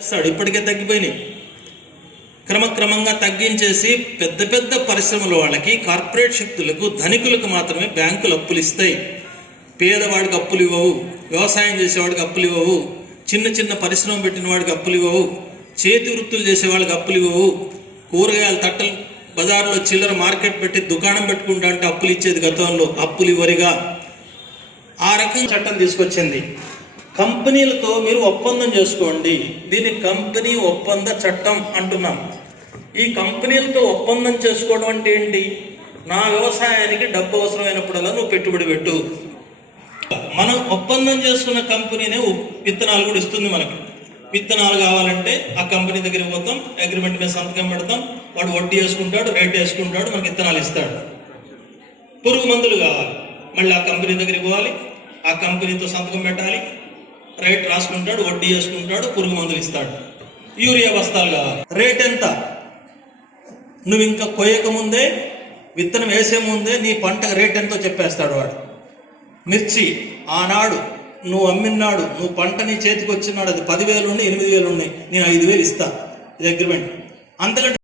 చేస్తాడు. ఇప్పటికే తగ్గిపోయినాయి. క్రమక్రమంగా తగ్గించేసి పెద్ద పెద్ద పరిశ్రమల వాళ్ళకి కార్పొరేట్ శక్తులకు ధనికులకు మాత్రమే బ్యాంకులు అప్పులు ఇస్తాయి. పేదవాడికి అప్పులు ఇవ్వవు. వ్యవసాయం చేసేవాడికి అప్పులు ఇవ్వవు. చిన్న చిన్న పరిశ్రమ పెట్టిన వాడికి అప్పులు ఇవ్వవు. చేతి వృత్తులు చేసే వాళ్ళకి అప్పులు ఇవ్వవు. కూరగాయల తట్టలు బజార్లో చిల్లర మార్కెట్ పెట్టి దుకాణం పెట్టుకుంటా అంటే అప్పులు ఇచ్చేది గతంలో. అప్పులు ఇవ్వరిగా. ఆ రకం చట్టం తీసుకొచ్చింది. కంపెనీలతో మీరు ఒప్పందం చేసుకోండి. దీన్ని కంపెనీ ఒప్పంద చట్టం అంటున్నాం. ఈ కంపెనీలతో ఒప్పందం చేసుకోవడం అంటే ఏంటి? నా వ్యవసాయానికి డబ్బు అవసరమైనప్పుడల్లా నువ్వు పెట్టుబడి పెట్టు. మనం ఒప్పందం చేసుకున్న కంపెనీనే విత్తనాలు కూడా ఇస్తుంది మనకి. విత్తనాలు కావాలంటే ఆ కంపెనీ దగ్గరికి పోతాం అగ్రిమెంట్ మీద సంతకం పెడతాం వాడు వడ్డీ వేసుకుంటాడు రేట్ వేసుకుంటాడు మనకి విత్తనాలు ఇస్తాడు. పురుగు మందులు కావాలి. మళ్ళీ ఆ కంపెనీ దగ్గరికి పోవాలి ఆ కంపెనీతో సంతకం పెట్టాలి రేట్ రాసుకుంటాడు వడ్డీ వేసుకుంటాడు పురుగు మందులు ఇస్తాడు. యూరియా బస్తాలు కావాలి. రేట్ ఎంత? నువ్వు ఇంకా కొయ్యకముందే విత్తనం వేసే ముందే నీ పంట రేట్ ఎంతో చెప్పేస్తాడు వాడు. మిర్చి ఆనాడు నువ్వు అమ్మినాడు నువ్వు పంట నీ చేతికి వచ్చినాడు అది పదివేలు ఉన్నాయి ఎనిమిది వేలు ఉన్నాయి నేను ఐదు వేలు ఇస్తా. ఇది అగ్రిమెంట్ అంతకంటే